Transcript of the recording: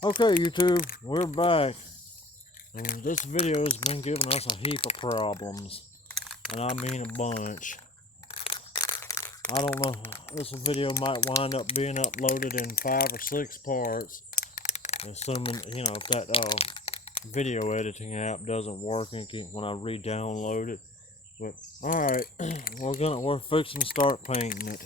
Okay, YouTube, we're back. And this video has been giving us a heap of problems. And I mean a bunch. I don't know, this video might wind up being uploaded in 5 or 6 parts. Assuming, if that video editing app doesn't work when I re-download it. But, alright, we're fixing to start painting it.